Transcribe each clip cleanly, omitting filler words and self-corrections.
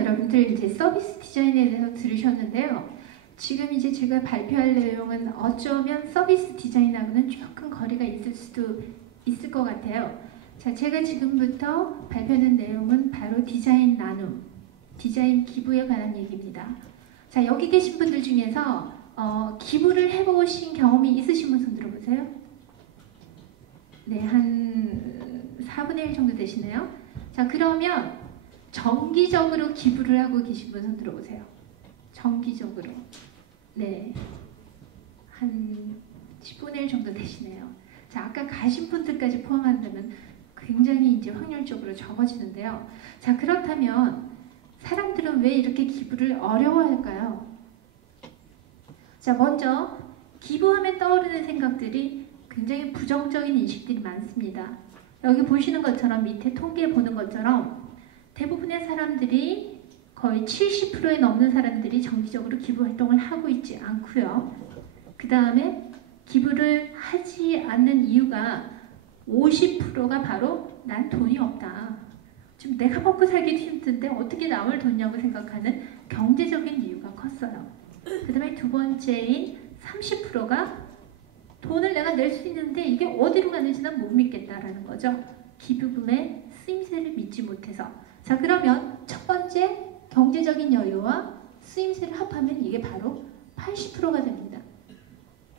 여러분들 이제 서비스 디자인에 대해서 들으셨는데요. 지금 이제 제가 발표할 내용은 어쩌면 서비스 디자인하고는 조금 거리가 있을 수도 있을 것 같아요. 자, 제가 지금부터 발표하는 내용은 바로 디자인 나눔, 디자인 기부에 관한 얘기입니다. 자, 여기 계신 분들 중에서 기부를 해보신 경험이 있으신 분 손 들어보세요. 네, 한 4분의 1 정도 되시네요. 자, 그러면 정기적으로 기부를 하고 계신 분 손 들어보세요. 정기적으로. 네, 한 10분의 1 정도 되시네요. 자, 아까 가신 분들까지 포함한다면 굉장히 이제 확률적으로 적어지는데요. 자, 그렇다면 사람들은 왜 이렇게 기부를 어려워할까요? 자, 먼저 기부하면 떠오르는 생각들이 굉장히 부정적인 인식들이 많습니다. 여기 보시는 것처럼 밑에 통계 보는 것처럼 대부분의 사람들이 거의 70%에 넘는 사람들이 정기적으로 기부 활동을 하고 있지 않고요. 그 다음에 기부를 하지 않는 이유가 50%가 바로 난 돈이 없다. 지금 내가 먹고 살기도 힘든데 어떻게 남을 돕냐고 생각하는 경제적인 이유가 컸어요. 그 다음에 두 번째인 30%가 돈을 내가 낼 수 있는데 이게 어디로 가는지 난 못 믿겠다라는 거죠. 기부금의 쓰임새를 믿지 못해서. 자, 그러면 첫 번째 경제적인 여유와 쓰임새를 합하면 이게 바로 80%가 됩니다.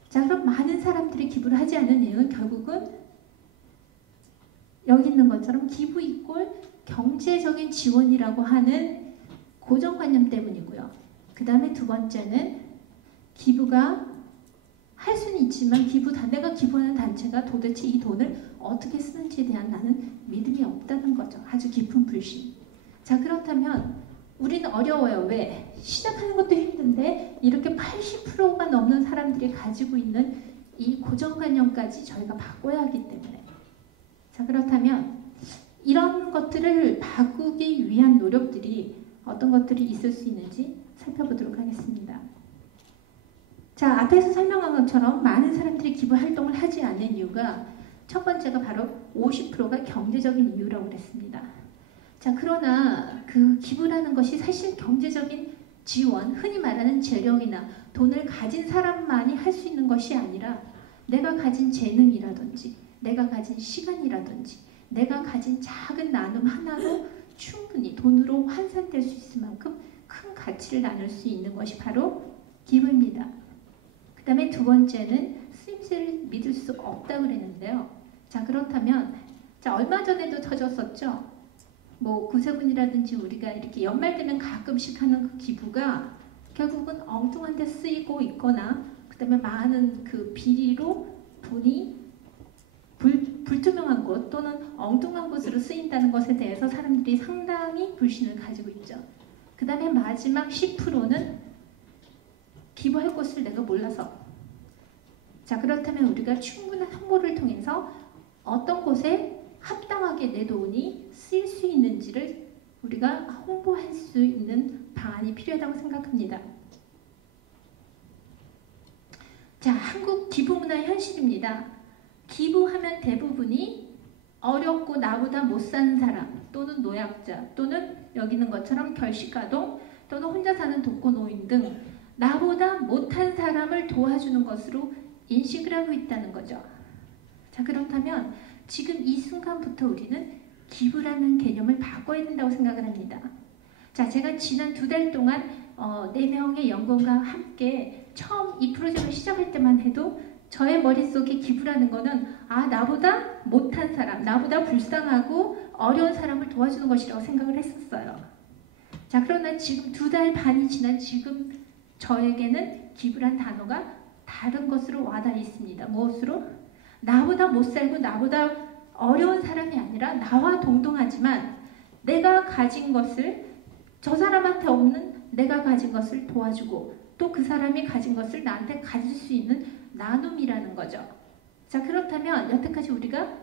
자, 그럼 많은 사람들이 기부를 하지 않는 이유는 결국은 여기 있는 것처럼 기부 이꼴 경제적인 지원이라고 하는 고정관념 때문이고요. 그 다음에 두 번째는 기부가 할 수는 있지만 내가 기부하는 단체가 도대체 이 돈을 어떻게 쓰는지에 대한 나는 믿음이 없다는 거죠. 아주 깊은 불신. 자, 그렇다면 우리는 어려워요. 왜? 시작하는 것도 힘든데 이렇게 80%가 넘는 사람들이 가지고 있는 이 고정관념까지 저희가 바꿔야 하기 때문에. 자, 그렇다면 이런 것들을 바꾸기 위한 노력들이 어떤 것들이 있을 수 있는지 살펴보도록 하겠습니다. 자, 앞에서 설명한 것처럼 많은 사람들이 기부 활동을 하지 않는 이유가 첫 번째가 바로 50%가 경제적인 이유라고 그랬습니다. 자, 그러나 그 기부라는 것이 사실 경제적인 지원, 흔히 말하는 재력이나 돈을 가진 사람만이 할 수 있는 것이 아니라 내가 가진 재능이라든지 내가 가진 시간이라든지 내가 가진 작은 나눔 하나로 충분히 돈으로 환산될 수 있을 만큼 큰 가치를 나눌 수 있는 것이 바로 기부입니다. 그 다음에 두 번째는 쓰임새를 믿을 수 없다고 그랬는데요. 자, 그렇다면 자, 얼마 전에도 터졌었죠. 뭐 구세군이라든지 우리가 이렇게 연말 되면 가끔씩 하는 그 기부가 결국은 엉뚱한 데 쓰이고 있거나 그 다음에 많은 그 비리로 돈이 불투명한 곳 또는 엉뚱한 곳으로 쓰인다는 것에 대해서 사람들이 상당히 불신을 가지고 있죠. 그 다음에 마지막 10%는 기부할 곳을 내가 몰라서. 자, 그렇다면 우리가 충분한 홍보를 통해서 어떤 곳에 합당하게 내 돈이 쓰일 수 있는지를 우리가 홍보할 수 있는 방안이 필요하다고 생각합니다. 자, 한국 기부 문화의 현실입니다. 기부하면 대부분이 어렵고 나보다 못 사는 사람 또는 노약자 또는 여기 있는 것처럼 결식아동 또는 혼자 사는 독거노인 등 나보다 못한 사람을 도와주는 것으로 인식을 하고 있다는 거죠. 자, 그렇다면 지금 이 순간부터 우리는 기부라는 개념을 바꿔야 된다고 생각을 합니다. 자, 제가 지난 2달 동안 4명의 연구원과 함께 처음 이 프로젝트를 시작할 때만 해도 저의 머릿속에 기부라는 거는 나보다 못한 사람, 나보다 불쌍하고 어려운 사람을 도와주는 것이라고 생각을 했었어요. 자, 그러나 지금 2달 반이 지난 지금 저에게는 기부란 단어가 다른 것으로 와닿아 있습니다. 무엇으로? 나보다 못 살고 나보다 어려운 사람이 아니라 나와 동등하지만 내가 가진 것을 저 사람한테 없는 내가 가진 것을 도와주고 또 그 사람이 가진 것을 나한테 가질 수 있는 나눔이라는 거죠. 자, 그렇다면 여태까지 우리가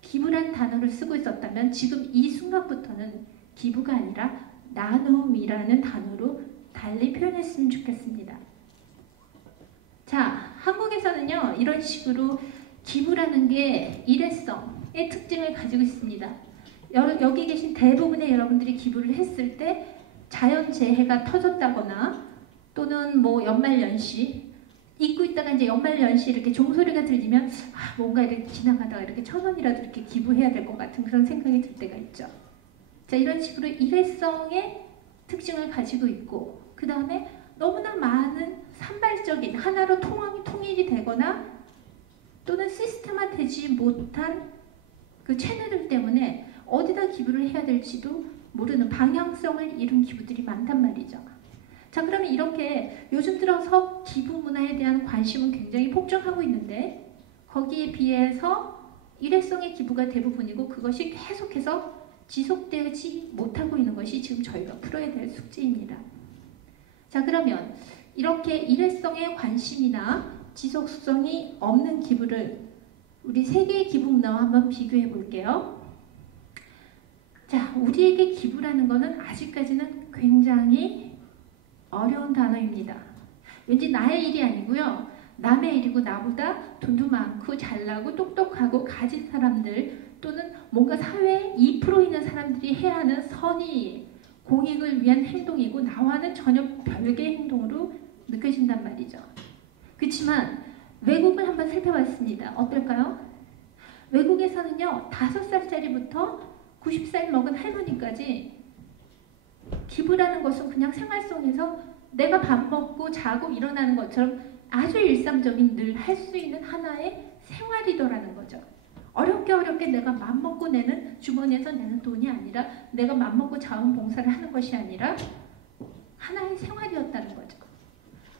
기부란 단어를 쓰고 있었다면 지금 이 순간부터는 기부가 아니라 나눔이라는 단어로 달리 표현했으면 좋겠습니다. 자, 한국에서는요 이런 식으로 기부라는 게 일회성의 특징을 가지고 있습니다. 여기 계신 대부분의 여러분들이 기부를 했을 때 자연재해가 터졌다거나 또는 뭐 연말연시 잊고 있다가 이제 연말연시 이렇게 종소리가 들리면 뭔가 이렇게 지나가다가 이렇게 1,000원이라도 이렇게 기부해야 될 것 같은 그런 생각이 들 때가 있죠. 자, 이런 식으로 일회성의 특징을 가지고 있고 그 다음에 너무나 많은 산발적인 하나로 통일이 되거나 또는 시스템화되지 못한 그 채널들 때문에 어디다 기부를 해야 될지도 모르는 방향성을 잃은 기부들이 많단 말이죠. 자, 그러면 이렇게 요즘 들어서 기부 문화에 대한 관심은 굉장히 폭증하고 있는데 거기에 비해서 일회성의 기부가 대부분이고 그것이 계속해서 지속되지 못하고 있는 것이 지금 저희가 풀어야 될 숙제입니다. 자, 그러면 이렇게 일회성의 관심이나 지속성이 없는 기부를 우리 세계의 기부 문화와 한번 비교해 볼게요. 자, 우리에게 기부라는 것은 아직까지는 굉장히 어려운 단어입니다. 왠지 나의 일이 아니고요. 남의 일이고 나보다 돈도 많고 잘나고 똑똑하고 가진 사람들 또는 뭔가 사회에 2% 있는 사람들이 해야 하는 선의, 공익을 위한 행동이고 나와는 전혀 별개의 행동으로 느껴진단 말이죠. 그렇지만 외국을 한번 살펴봤습니다. 어떨까요? 외국에서는요. 5살짜리부터 90살 먹은 할머니까지 기부라는 것은 그냥 생활 속에서 내가 밥 먹고 자고 일어나는 것처럼 아주 일상적인 늘 할 수 있는 하나의 생활이더라는 거죠. 어렵게 내가 맘먹고 내는 주머니에서 내는 돈이 아니라 내가 맘먹고 자원봉사를 하는 것이 아니라 하나의 생활이었다는 거죠.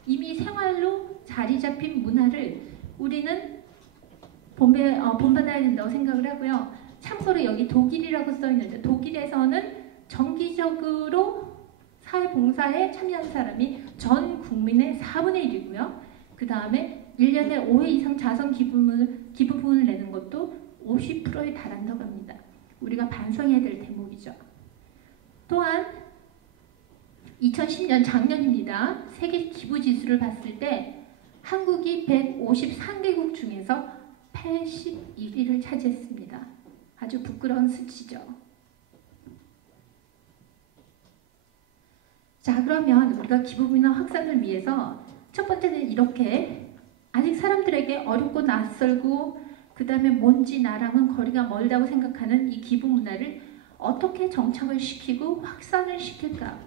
이미 생활로 자리 잡힌 문화를 우리는 본받아야 된다고 생각을 하고요. 참고로 여기 독일이라고 써있는데 독일에서는 정기적으로 사회봉사에 참여한 사람이 전 국민의 4분의 1이고요. 그 다음에 1년에 5회 이상 자선 기부분을 내는 것도 50%에 달한다고 합니다. 우리가 반성해야 될 대목이죠. 또한 2010년 작년입니다. 세계 기부지수를 봤을 때 한국이 153개국 중에서 81위를 차지했습니다. 아주 부끄러운 수치죠. 자, 그러면 우리가 기부문화 확산을 위해서 첫 번째는 이렇게 아직 사람들에게 어렵고 낯설고 그 다음에 뭔지 나랑은 거리가 멀다고 생각하는 이 기부 문화를 어떻게 정착을 시키고 확산을 시킬까?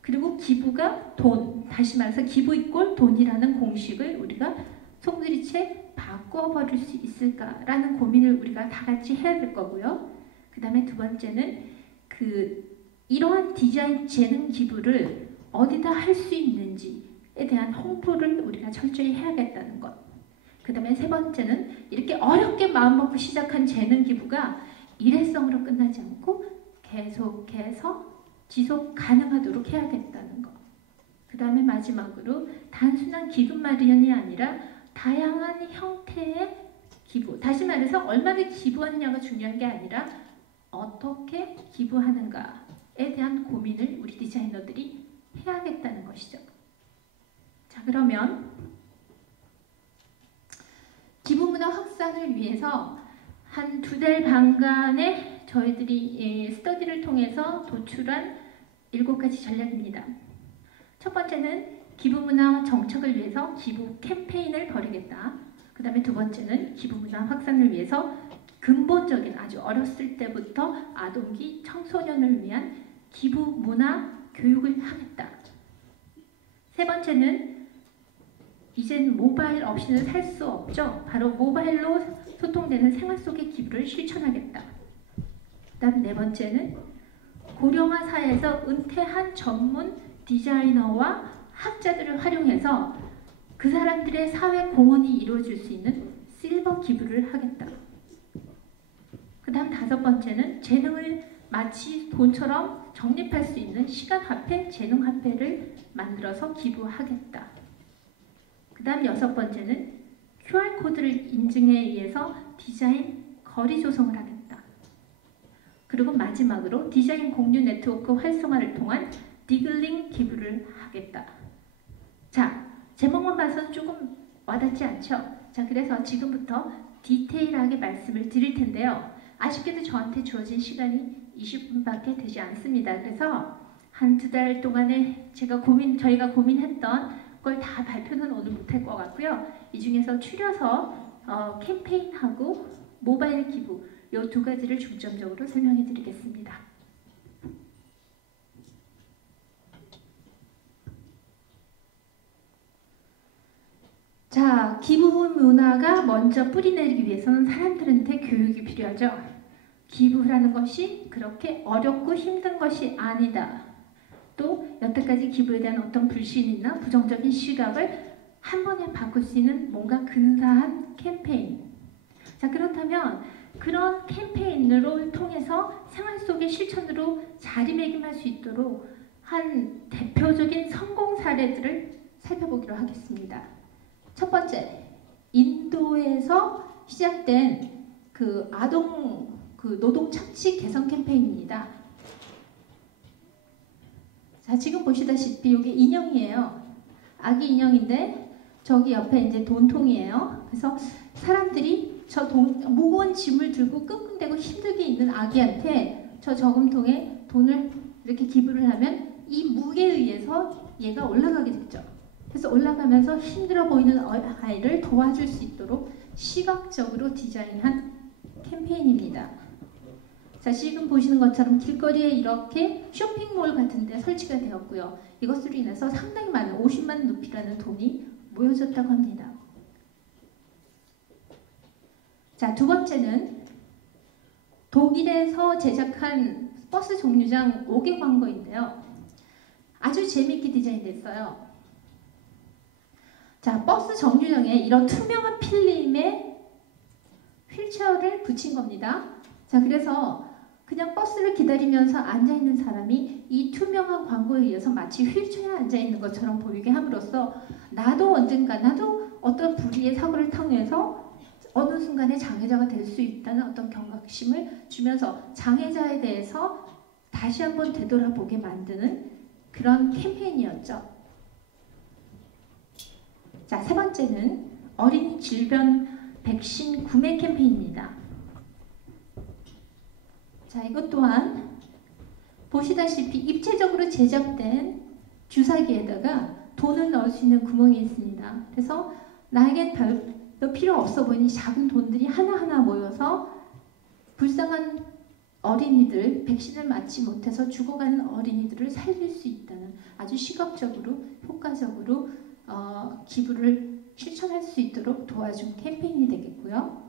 그리고 기부가 돈, 다시 말해서 기부 이꼴 돈이라는 공식을 우리가 송두리째 바꿔버릴 수 있을까라는 고민을 우리가 다 같이 해야 될 거고요. 그 다음에 두 번째는 이러한 디자인 재능 기부를 어디다 할 수 있는지에 대한 홍보를 우리가 철저히 해야겠다는 것. 그 다음에 세 번째는 이렇게 어렵게 마음먹고 시작한 재능 기부가 일회성으로 끝나지 않고 계속해서 지속 가능하도록 해야겠다는 것. 그 다음에 마지막으로 단순한 기금 마련이 아니라 다양한 형태의 기부. 다시 말해서 얼마나 기부하느냐가 중요한 게 아니라 어떻게 기부하는가에 대한 고민을 우리 디자이너들이 해야겠다는 것이죠. 자, 그러면 기부문화 확산을 위해서 한 2달 반간의 저희들이 스터디를 통해서 도출한 7가지 전략입니다. 첫 번째는 기부문화 정착을 위해서 기부 캠페인을 벌이겠다. 그 다음에 두 번째는 기부문화 확산을 위해서 근본적인 아주 어렸을 때부터 아동기 청소년을 위한 기부문화 교육을 하겠다. 세 번째는 이젠 모바일 없이는 살 수 없죠. 바로 모바일로 소통되는 생활 속의 기부를 실천하겠다. 그 다음 네 번째는 고령화 사회에서 은퇴한 전문 디자이너와 학자들을 활용해서 그 사람들의 사회 공헌이 이루어질 수 있는 실버 기부를 하겠다. 그 다음 다섯 번째는 재능을 마치 돈처럼 적립할 수 있는 시간화폐, 재능화폐를 만들어서 기부하겠다. 그 다음 여섯 번째는 QR코드를 인증에 의해서 디자인 거리 조성을 하겠다. 그리고 마지막으로 디자인 공유 네트워크 활성화를 통한 디글링 기부를 하겠다. 자, 제목만 봐서는 조금 와닿지 않죠? 자, 그래서 지금부터 디테일하게 말씀을 드릴 텐데요. 아쉽게도 저한테 주어진 시간이 20분밖에 되지 않습니다. 그래서 한 2달 동안에 저희가 고민했던 걸 다 발표는 오늘 못할 것 같고요. 이 중에서 추려서 캠페인하고 모바일 기부 이 2가지를 중점적으로 설명해 드리겠습니다. 자, 기부 문화가 먼저 뿌리내리기 위해서는 사람들한테 교육이 필요하죠. 기부라는 것이 그렇게 어렵고 힘든 것이 아니다. 또 여태까지 기부에 대한 어떤 불신이나 부정적인 시각을 한 번에 바꿀 수 있는 뭔가 근사한 캠페인. 자, 그렇다면 그런 캠페인을 통해서 생활 속의 실천으로 자리매김할 수 있도록 한 대표적인 성공 사례들을 살펴보기로 하겠습니다. 첫 번째, 인도에서 시작된 노동 착취 개선 캠페인입니다. 자, 지금 보시다시피 이게 인형이에요. 아기 인형인데 저기 옆에 이제 돈통이에요. 그래서 사람들이 무거운 짐을 들고 끙끙대고 힘들게 있는 아기한테 저 저금통에 돈을 이렇게 기부를 하면 이 무게에 의해서 얘가 올라가게 됐죠. 그래서 올라가면서 힘들어 보이는 아이를 도와줄 수 있도록 시각적으로 디자인한 캠페인입니다. 자, 지금 보시는 것처럼 길거리에 이렇게 쇼핑몰 같은 데 설치가 되었고요. 이것으로 인해서 상당히 많은 50만 루피라는 돈이 모여졌다고 합니다. 자, 두 번째는 독일에서 제작한 버스 정류장 5개 광고인데요. 아주 재미있게 디자인됐어요. 자, 버스 정류장에 이런 투명한 필름에 휠체어를 붙인 겁니다. 자, 그래서 그냥 버스를 기다리면서 앉아있는 사람이 이 투명한 광고에 의해서 마치 휠체어에 앉아있는 것처럼 보이게 함으로써 나도 어떤 불의의 사고를 통해서 어느 순간에 장애자가 될 수 있다는 어떤 경각심을 주면서 장애자에 대해서 다시 한번 되돌아보게 만드는 그런 캠페인이었죠. 자, 세 번째는 어린이 질병 백신 구매 캠페인입니다. 자, 이것 또한 보시다시피 입체적으로 제작된 주사기에다가 돈을 넣을 수 있는 구멍이 있습니다. 그래서 나에겐 별로 필요 없어 보이는 작은 돈들이 하나하나 모여서 불쌍한 어린이들, 백신을 맞지 못해서 죽어가는 어린이들을 살릴 수 있다는 아주 시각적으로 효과적으로 기부를 실천할 수 있도록 도와준 캠페인이 되겠고요.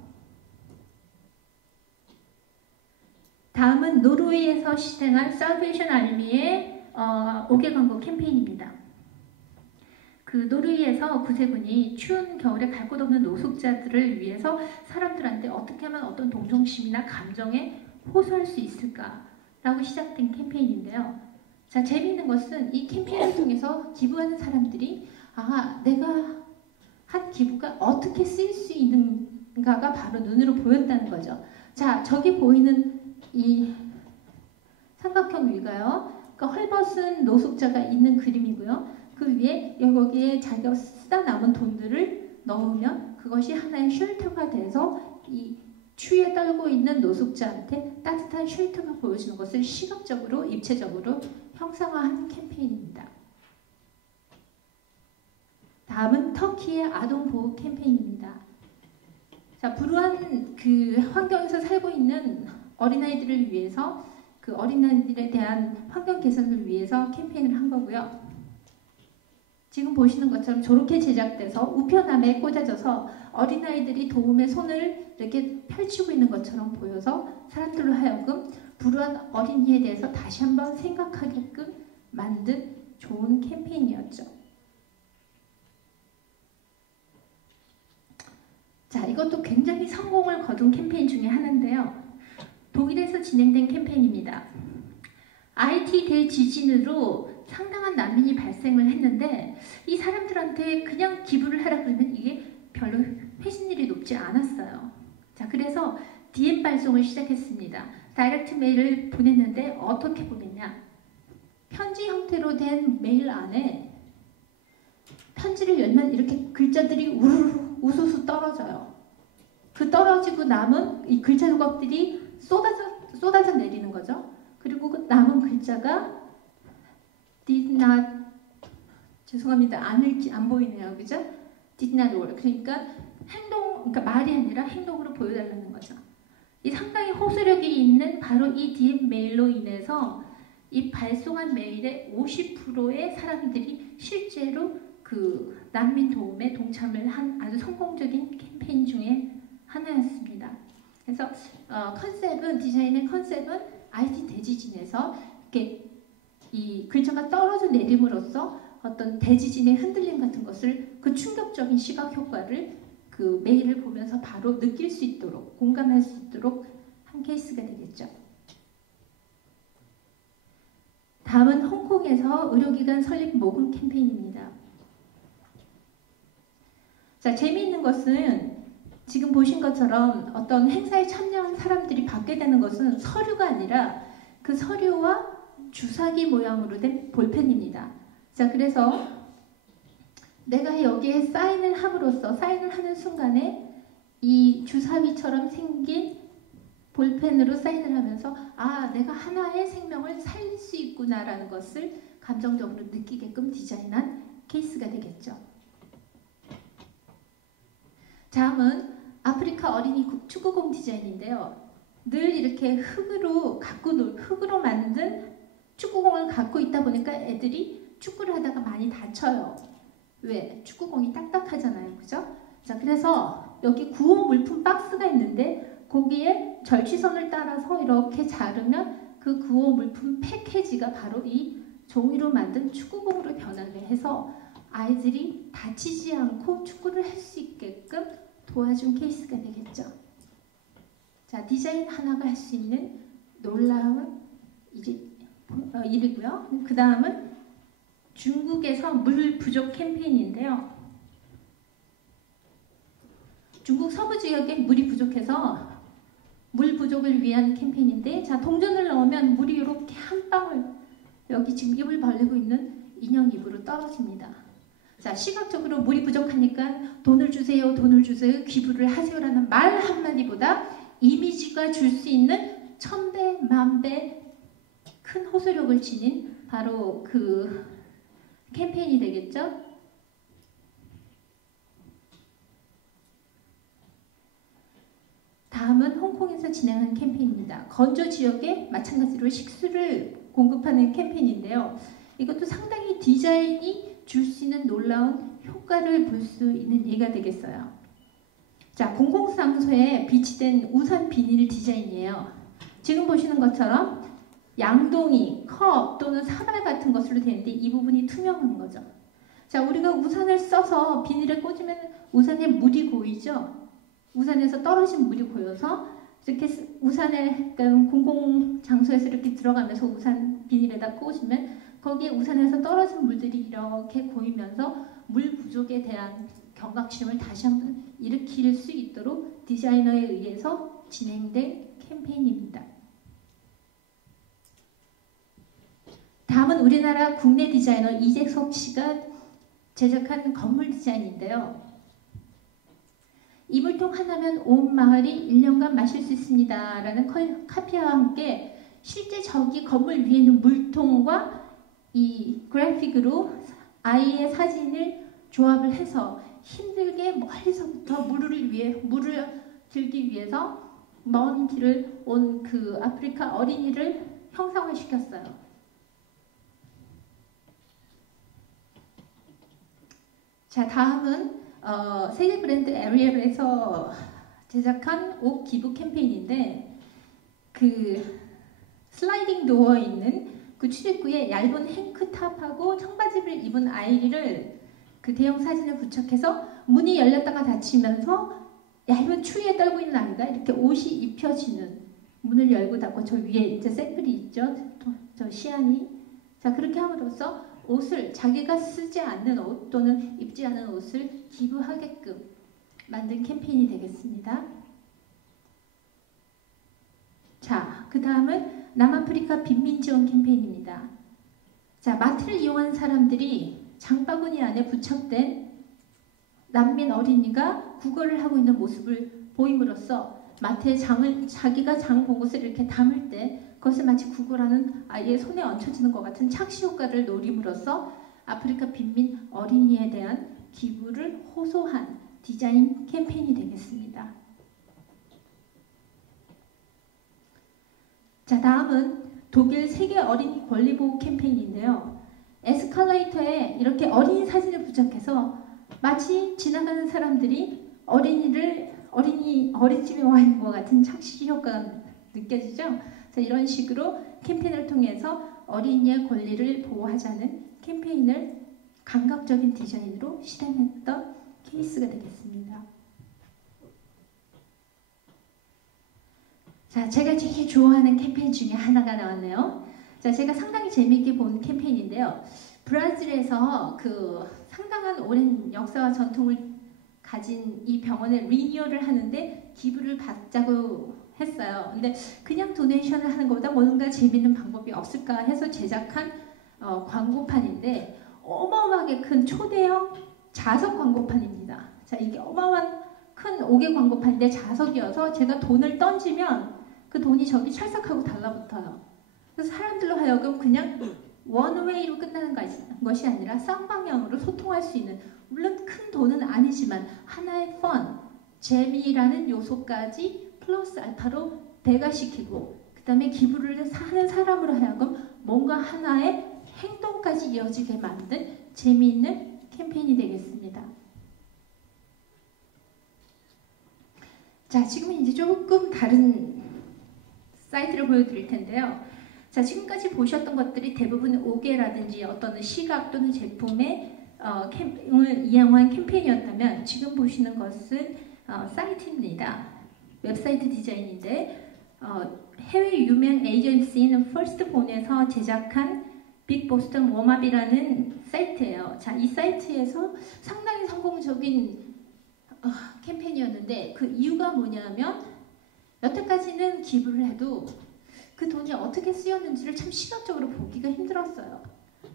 다음은 노르웨이에서 시행한 살베이션 알미의 5개 광고 캠페인입니다. 그 노르웨이에서 구세군이 추운 겨울에 갈 곳 없는 노숙자들을 위해서 사람들한테 어떻게 하면 어떤 동정심이나 감정에 호소할 수 있을까라고 시작된 캠페인인데요. 자, 재미있는 것은 이 캠페인을 통해서 기부하는 사람들이 내가 한 기부가 어떻게 쓰일 수 있는가가 바로 눈으로 보였다는 거죠. 자, 저기 보이는 이 삼각형 위가요. 그러니까 헐벗은 노숙자가 있는 그림이고요. 그 위에 여기에 자기가 쓰다 남은 돈들을 넣으면 그것이 하나의 쉘터가 돼서 이 추위에 떨고 있는 노숙자한테 따뜻한 쉘터가 보여주는 것을 시각적으로, 입체적으로 형상화한 캠페인입니다. 다음은 터키의 아동보호 캠페인입니다. 자, 불우한 그 환경에서 살고 있는 어린아이들을 위해서 그 어린아이들에 대한 환경 개선을 위해서 캠페인을 한 거고요. 지금 보시는 것처럼 저렇게 제작돼서 우편함에 꽂아져서 어린아이들이 도움의 손을 이렇게 펼치고 있는 것처럼 보여서 사람들로 하여금 불우한 어린이에 대해서 다시 한번 생각하게끔 만든 좋은 캠페인이었죠. 자, 이것도 굉장히 성공을 거둔 캠페인 중에 하나인데요. 독일에서 진행된 캠페인입니다. IT 대지진으로 상당한 난민이 발생을 했는데 이 사람들한테 그냥 기부를 하라 그러면 이게 별로 회신율이 높지 않았어요. 자, 그래서 DM 발송을 시작했습니다. 다이렉트 메일을 보냈는데 어떻게 보냈냐? 편지 형태로 된 메일 안에 편지를 열면 이렇게 글자들이 우르르 우수수 떨어져요. 그 떨어지고 남은 이 글자 조각들이 쏟아져 내리는 거죠. 그리고 그 남은 글자가 did not, 죄송합니다. 안 보이네요. 그죠? did not work. 그러니까 그러니까 말이 아니라 행동으로 보여달라는 거죠. 이 상당히 호소력이 있는 바로 이 DM 메일로 인해서 이 발송한 메일의 50%의 사람들이 실제로 그 난민 도움에 동참을 한 아주 성공적인 캠페인 중에 하나였습니다. 그래서 디자인의 컨셉은 IT 대지진에서 이렇게 이 글자가 떨어져 내림으로써 어떤 대지진의 흔들림 같은 것을 그 충격적인 시각 효과를 그 메일을 보면서 바로 느낄 수 있도록 공감할 수 있도록 한 케이스가 되겠죠. 다음은 홍콩에서 의료기관 설립 모금 캠페인입니다. 자, 재미있는 것은 지금 보신 것처럼 어떤 행사에 참여한 사람들이 받게 되는 것은 서류가 아니라 그 서류와 주사기 모양으로 된 볼펜입니다. 자, 그래서 내가 여기에 사인을 함으로써 사인을 하는 순간에 이 주사위처럼 생긴 볼펜으로 사인을 하면서 아, 내가 하나의 생명을 살릴 수 있구나라는 것을 감정적으로 느끼게끔 디자인한 케이스가 되겠죠. 다음은 아프리카 어린이 축구공 디자인인데요. 늘 이렇게 흙으로 만든 축구공을 갖고 있다 보니까 애들이 축구를 하다가 많이 다쳐요. 왜? 축구공이 딱딱하잖아요. 그죠? 자, 그래서 여기 구호 물품 박스가 있는데 거기에 절취선을 따라서 이렇게 자르면 그 구호 물품 패키지가 바로 이 종이로 만든 축구공으로 변하게 해서 아이들이 다치지 않고 축구를 할 수 있게끔 도와준 케이스가 되겠죠. 자, 디자인 하나가 할 수 있는 놀라운 일이고요. 그 다음은 중국에서 물 부족 캠페인인데요. 중국 서부 지역에 물이 부족해서 물 부족을 위한 캠페인인데, 자, 동전을 넣으면 물이 이렇게 한 방울, 여기 지금 입을 벌리고 있는 인형 입으로 떨어집니다. 자, 시각적으로 물이 부족하니까 돈을 주세요, 기부를 하세요라는 말 한마디보다 이미지가 줄 수 있는 1000배, 10,000배 큰 호소력을 지닌 바로 그 캠페인이 되겠죠. 다음은 홍콩에서 진행한 캠페인입니다. 건조 지역에 마찬가지로 식수를 공급하는 캠페인인데요. 이것도 상당히 디자인이 줄 수 있는 놀라운 효과를 볼 수 있는 예가 되겠어요. 자, 공공장소에 비치된 우산 비닐 디자인이에요. 지금 보시는 것처럼 양동이, 컵 또는 사발 같은 것으로 되는데 이 부분이 투명한 거죠. 자, 우리가 우산을 써서 비닐에 꽂으면 우산에 물이 고이죠. 우산에서 떨어진 물이 고여서 이렇게 우산에 그러니까 공공장소에서 이렇게 들어가면서 우산 비닐에다 꽂으면 거기에 우산에서 떨어진 물들이 이렇게 고이면서 물 부족에 대한 경각심을 다시 한번 일으킬 수 있도록 디자이너에 의해서 진행된 캠페인입니다. 다음은 우리나라 국내 디자이너 이재석 씨가 제작한 건물 디자인인데요. 이물통 하나면 온 마을이 1년간 마실 수 있습니다 라는 카피와 함께 실제 저기 건물 위에 있는 물통과 이 그래픽으로 아이의 사진을 조합을 해서 힘들게 멀리서부터 물을 들기 위해서 먼 길을 온 그 아프리카 어린이를 형상화시켰어요. 자, 다음은 세계 브랜드 에리얼에서 제작한 옷 기부 캠페인인데 그 슬라이딩 도어에 있는 그 출입구에 얇은 행크탑하고 청바지를 입은 아이를 그 대형 사진을 부착해서 문이 열렸다가 닫히면서 얇은 추위에 떨고 있는 아이가 이렇게 옷이 입혀지는 문을 열고 닫고 저 위에 이제 샘플이 있죠. 저 시안이. 자, 그렇게 함으로써 옷을 자기가 쓰지 않는 옷 또는 입지 않은 옷을 기부하게끔 만든 캠페인이 되겠습니다. 자, 그 다음은 남아프리카 빈민 지원 캠페인입니다. 자, 마트를 이용한 사람들이 장바구니 안에 부착된 난민 어린이가 구걸을 하고 있는 모습을 보임으로써 마트에 자기가 장 본 것을 이렇게 담을 때 그것을 마치 구걸하는 아이의 손에 얹혀지는 것 같은 착시 효과를 노림으로써 아프리카 빈민 어린이에 대한 기부를 호소한 디자인 캠페인이 되겠습니다. 자, 다음은 독일 세계 어린이 권리보호 캠페인인데요. 에스컬레이터에 이렇게 어린이 사진을 부착해서 마치 지나가는 사람들이 어린이집에 와 있는 것 같은 착시 효과가 느껴지죠? 자, 이런 식으로 캠페인을 통해서 어린이의 권리를 보호하자는 캠페인을 감각적인 디자인으로 실행했던 케이스가 되겠습니다. 자, 제가 제일 좋아하는 캠페인 중에 하나가 나왔네요. 자, 제가 상당히 재미있게 본 캠페인인데요. 브라질에서 그 상당한 오랜 역사와 전통을 가진 이 병원에 리뉴얼을 하는데 기부를 받자고 했어요. 근데 그냥 도네이션을 하는 것보다 뭔가 재밌는 방법이 없을까 해서 제작한 광고판인데 어마어마하게 큰 초대형 자석 광고판입니다. 자, 이게 어마어마한 큰 5개 광고판인데 자석이어서 제가 돈을 던지면 그 돈이 저기 찰싹하고 달라붙어요. 그래서 사람들로 하여금 그냥 원웨이로 끝나는 것이 아니라 쌍방향으로 소통할 수 있는, 물론 큰 돈은 아니지만 하나의 펀, 재미라는 요소까지 플러스 알파로 배가시키고 그 다음에 기부를 하는 사람으로 하여금 뭔가 하나의 행동까지 이어지게 만든 재미있는 캠페인이 되겠습니다. 자, 지금은 이제 조금 다른 사이트를 보여드릴 텐데요. 자, 지금까지 보셨던 것들이 대부분 5개라든지 어떤 시각 또는 제품의 캠페인을 이용한 캠페인이었다면 지금 보시는 것은 사이트입니다. 웹사이트 디자인인데 해외 유명 에이전시인 퍼스트본에서 제작한 빅보스턴 웜업이라는 사이트예요. 자, 이 사이트에서 상당히 성공적인 캠페인이었는데 그 이유가 뭐냐면 여태까지는 기부를 해도 그 돈이 어떻게 쓰였는지를 참 시각적으로 보기가 힘들었어요.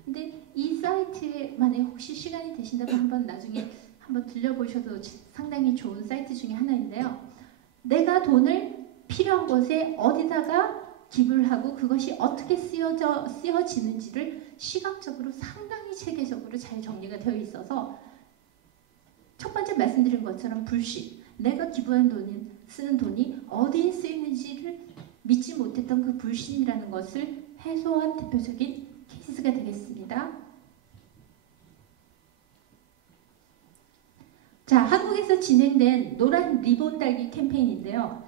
근데 이 사이트에 만약에 혹시 시간이 되신다면 한번 나중에 한번 들려보셔도 상당히 좋은 사이트 중에 하나인데요. 내가 돈을 필요한 곳에 어디다가 기부를 하고 그것이 어떻게 쓰여지는지를 시각적으로 상당히 체계적으로 잘 정리가 되어 있어서 첫 번째 말씀드린 것처럼 불신, 내가 기부한 돈이 쓰는 돈이 어디에 쓰이는지를 믿지 못했던 그 불신이라는 것을 해소한 대표적인 케이스가 되겠습니다. 자, 한국에서 진행된 노란 리본 달기 캠페인인데요.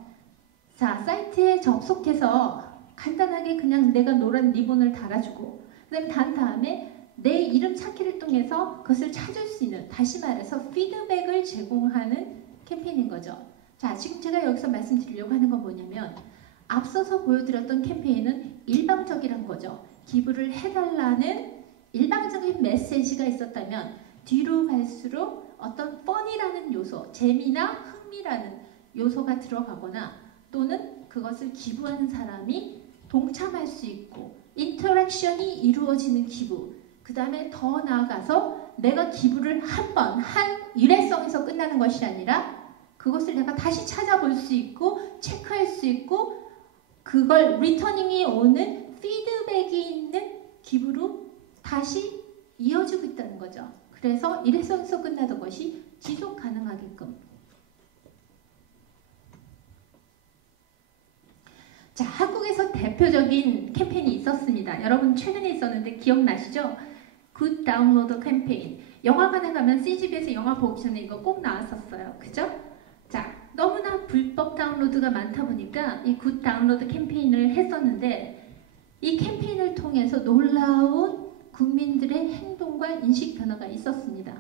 자, 사이트에 접속해서 간단하게 그냥 내가 노란 리본을 달아주고 그다음에 단 다음에 내 이름 찾기를 통해서 그것을 찾을 수 있는, 다시 말해서 피드백을 제공하는 캠페인인 거죠. 자, 지금 제가 여기서 말씀드리려고 하는 건 뭐냐면 앞서서 보여드렸던 캠페인은 일방적이란 거죠. 기부를 해달라는 일방적인 메시지가 있었다면 뒤로 갈수록 어떤 펀이라는 요소, 재미나 흥미라는 요소가 들어가거나 또는 그것을 기부하는 사람이 동참할 수 있고 인터랙션이 이루어지는 기부, 그 다음에 더 나아가서 내가 기부를 한 일회성에서 끝나는 것이 아니라 그것을 내가 다시 찾아볼 수 있고 체크할 수 있고 그걸 리터닝이 오는 피드백이 있는 기부로 다시 이어지고 있다는 거죠. 그래서 일회성에서 끝나던 것이 지속 가능하게끔. 자, 한국에서 대표적인 캠페인이 있었습니다. 여러분 최근에 있었는데 기억나시죠? 굿 다운로드 캠페인. 영화관에 가면 CGV에서 영화 보기 전에 이거 꼭 나왔었어요. 그죠? 자, 너무나 불법 다운로드가 많다 보니까 이 굿 다운로드 캠페인을 했었는데 이 캠페인을 통해서 놀라운 국민들의 행동과 인식 변화가 있었습니다.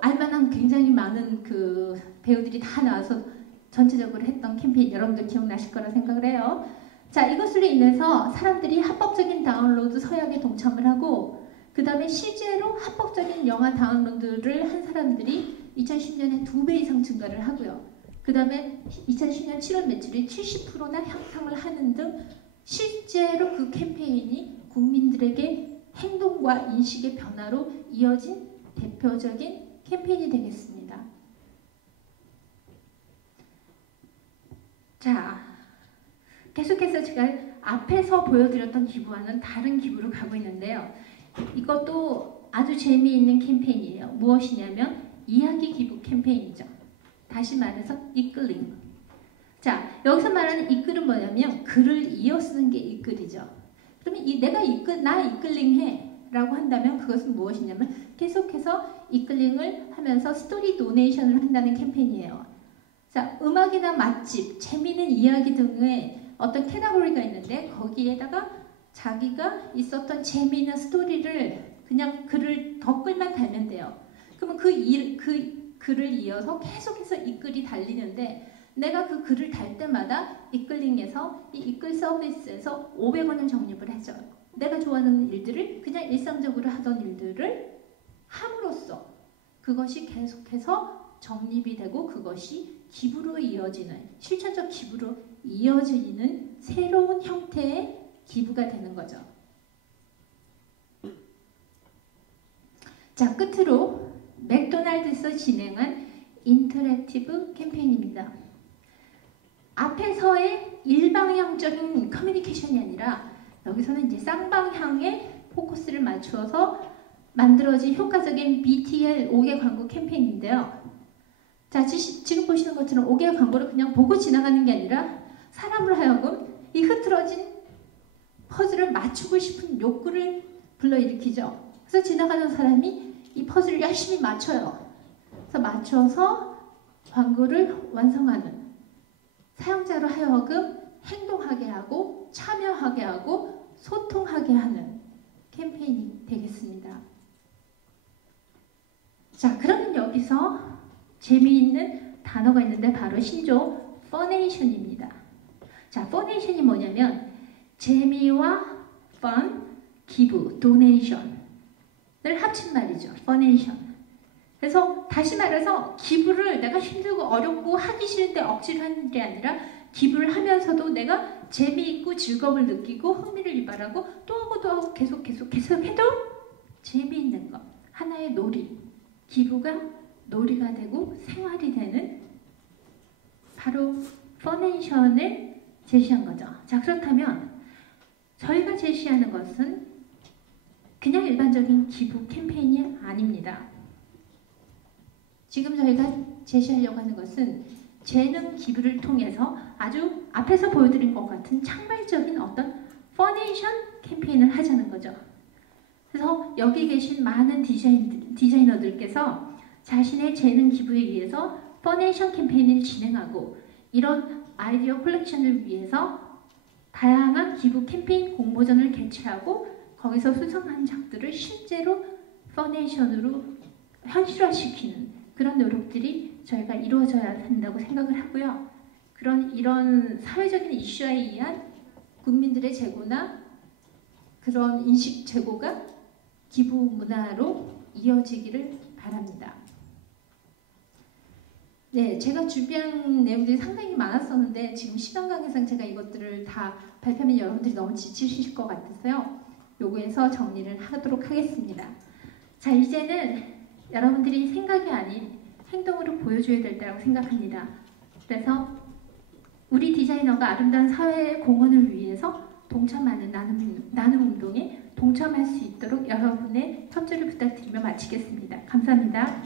알만한 굉장히 많은 그 배우들이 다 나와서 전체적으로 했던 캠페인 여러분들 기억나실 거라 생각을 해요. 자, 이것으로 인해서 사람들이 합법적인 다운로드 서약에 동참을 하고 그 다음에 실제로 합법적인 영화 다운로드를 한 사람들이 2010년에 2배 이상 증가를 하고요. 그 다음에 2010년 7월 매출이 70%나 향상을 하는 등 실제로 그 캠페인이 국민들에게 행동과 인식의 변화로 이어진 대표적인 캠페인이 되겠습니다. 자, 계속해서 제가 앞에서 보여드렸던 기부와는 다른 기부로 가고 있는데요. 이것도 아주 재미있는 캠페인이에요. 무엇이냐면 이야기 기부 캠페인이죠. 다시 말해서 이끌림. 자, 여기서 말하는 이끌은 뭐냐면 글을 이어 쓰는 게 이끌이죠. 그러면 나 이끌링해 라고 한다면 그것은 무엇이냐면 계속해서 이끌링을 하면서 스토리 도네이션을 한다는 캠페인이에요. 자, 음악이나 맛집, 재미있는 이야기 등의 어떤 캐터고리가 있는데 거기에다가 자기가 있었던 재미있는 스토리를 그냥 글을 덧글만 달면 돼요. 그러면 그 글을 이어서 계속해서 이 글이 달리는데 내가 그 글을 달 때마다 이끌링에서 이 이끌 서비스에서 500원을 적립을 해줘요. 내가 좋아하는 일들을 그냥 일상적으로 하던 일들을 함으로써 그것이 계속해서 적립이 되고 그것이 기부로 이어지는 실천적 기부로 이어지는 새로운 형태의 기부가 되는 거죠. 자, 끝으로 맥도날드에서 진행한 인터랙티브 캠페인입니다. 앞에서의 일방향적인 커뮤니케이션이 아니라 여기서는 이제 쌍방향의 포커스를 맞추어서 만들어진 효과적인 BTL 5개 광고 캠페인인데요. 자, 지금 보시는 것처럼 5개 광고를 그냥 보고 지나가는 게 아니라 사람을 하여금 이 흐트러진 퍼즐을 맞추고 싶은 욕구를 불러일으키죠. 그래서 지나가는 사람이 이 퍼즐을 열심히 맞춰요. 그래서 맞춰서 광고를 완성하는 사용자로 하여금 행동하게 하고 참여하게 하고 소통하게 하는 캠페인이 되겠습니다. 자, 그러면 여기서 재미있는 단어가 있는데 바로 신조 퍼네이션입니다. 자, 퍼네이션이 뭐냐면 재미와 fun, 기부, 도네이션을 합친 말이죠. 퍼네이션. 그래서 다시 말해서 기부를 내가 힘들고 어렵고 하기 싫은데 억지로 하는 게 아니라 기부를 하면서도 내가 재미있고 즐거움을 느끼고 흥미를 유발하고 또 하고 또 하고 계속 해도 재미있는 것. 하나의 놀이. 기부가 놀이가 되고 생활이 되는 바로 퍼네이션을 제시한 거죠. 자, 그렇다면 저희가 제시하는 것은 그냥 일반적인 기부 캠페인이 아닙니다. 지금 저희가 제시하려고 하는 것은 재능 기부를 통해서 아주 앞에서 보여드린 것 같은 창발적인 어떤 퍼네이션 캠페인을 하자는 거죠. 그래서 여기 계신 많은 디자이너들께서 자신의 재능 기부에 위해서 퍼네이션 캠페인을 진행하고 이런 아이디어 컬렉션을 위해서 다양한 기부 캠페인 공모전을 개최하고 거기서 수상한 작들을 실제로 퍼네이션으로 현실화시키는 그런 노력들이 저희가 이루어져야 된다고 생각을 하고요. 이런 사회적인 이슈에 의한 국민들의 제고나 그런 인식 제고가 기부 문화로 이어지기를 바랍니다. 네, 제가 준비한 내용들이 상당히 많았었는데 지금 시간 관계상 제가 이것들을 다 발표하면 여러분들이 너무 지치실 것 같아서요. 요거에서 정리를 하도록 하겠습니다. 자, 이제는 여러분들이 생각이 아닌 행동으로 보여줘야 될 때라고 생각합니다. 그래서 우리 디자이너가 아름다운 사회의 공헌을 위해서 동참하는 나눔 운동에 동참할 수 있도록 여러분의 협조를 부탁드리며 마치겠습니다. 감사합니다.